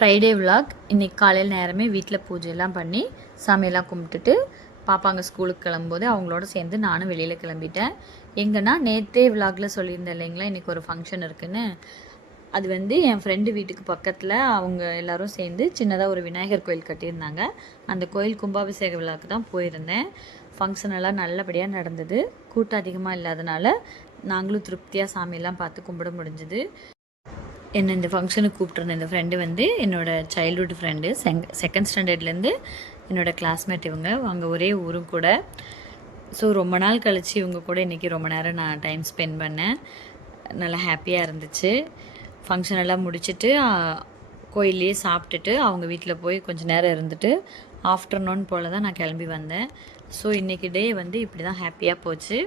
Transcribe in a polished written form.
Friday vlog. இன்றைக்கி காலையில் நேரமே வீட்டில் பூஜையெல்லாம் பண்ணி சாமியெல்லாம் கும்பிட்டுட்டு பாப்பாங்க ஸ்கூலுக்கு கிளம்பும்போது அவங்களோட சேர்ந்து நானும் வெளியில் கிளம்பிட்டேன். எங்கன்னா நேற்றே விலாகில் சொல்லியிருந்தேன் இல்லைங்களா, இன்றைக்கி ஒரு ஃபங்க்ஷன் இருக்குதுன்னு. அது வந்து என் ஃப்ரெண்டு வீட்டுக்கு பக்கத்தில் அவங்க எல்லோரும் சேர்ந்து சின்னதாக ஒரு விநாயகர் கோயில் கட்டியிருந்தாங்க. அந்த கோயில் கும்பாபிஷேக விழாவுக்கு தான் போயிருந்தேன். ஃபங்க்ஷன் எல்லாம் நல்லபடியாக நடந்தது. கூட்டம் அதிகமாக இல்லாதனால நாங்களும் திருப்தியாக சாமியெல்லாம் பார்த்து கும்பிட முடிஞ்சுது. என்னை இந்த ஃபங்க்ஷனுக்கு கூப்பிட்ருந்த இந்த ஃப்ரெண்டு வந்து என்னோடய சைல்ட்ஹுட் ஃப்ரெண்டு. செகண்ட் ஸ்டாண்டர்ட்லேருந்து என்னோடய கிளாஸ்மேட் இவங்க. அவங்க ஒரே ஊரும் கூட. ஸோ ரொம்ப நாள் கழித்து இவங்க கூட இன்றைக்கி ரொம்ப நேரம் நான் டைம் ஸ்பெண்ட் பண்ணேன். நல்லா ஹாப்பியாக இருந்துச்சு. ஃபங்க்ஷன் எல்லாம் முடிச்சுட்டு கோயிலே சாப்பிட்டுட்டு அவங்க வீட்டில் போய் கொஞ்சம் நேரம் இருந்துட்டு ஆஃப்டர்நூன் போல் தான் நான் கிளம்பி வந்தேன். ஸோ இன்றைக்கி டே வந்து இப்படி தான் ஹாப்பியாக போச்சு.